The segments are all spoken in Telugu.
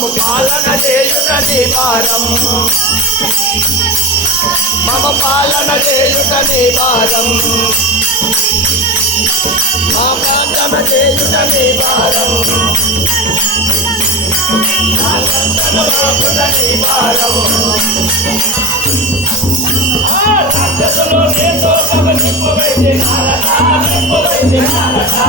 మము పాలన చేయుట నీ భారం. మమ పాలన చేయుట నీ భారం. మా ప్రార్థన చేయుట నీ భారం. మా ప్రార్థన మాకుట నీ భారం. ఆ రాక్షసులు నీతో కవచింపబడి నారదా నింపబడి నారదా.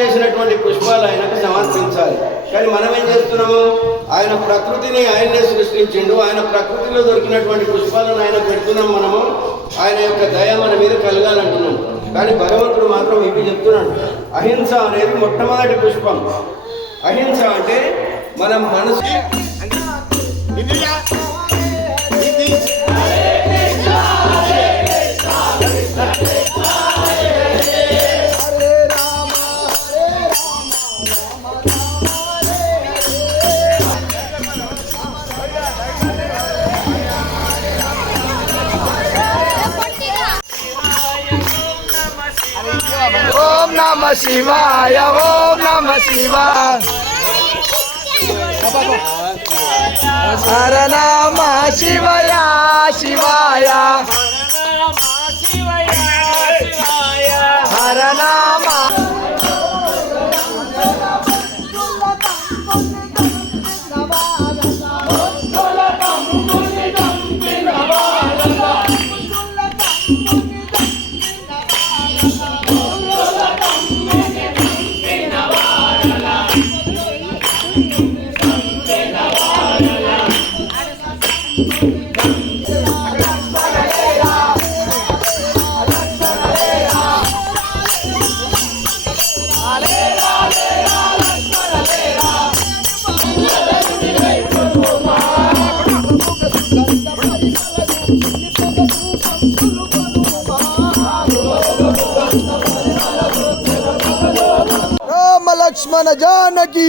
చేసినటువంటి పుష్పాలు ఆయనకు సమర్పించాలి. కానీ మనం ఏం చేస్తున్నాము? ఆయన ప్రకృతిని ఆయనే సృష్టించిండు. ఆయన ప్రకృతిలో దొరికినటువంటి పుష్పాలను ఆయన పెడుతున్నాం మనము. ఆయన యొక్క దయ మన మీద కలగాలంటున్నాం కానీ భగవంతుడు మాత్రం ఇవి చెప్తున్నాడు. అహింస అనేది మొట్టమొదటి పుష్పం. అహింస అంటే మనం మనసు ఓం నమ శివాయ ఓం నమ శివాయ హర నమ శివయ శివాయ. హర నమ రామ लक्ष्मण जानकी।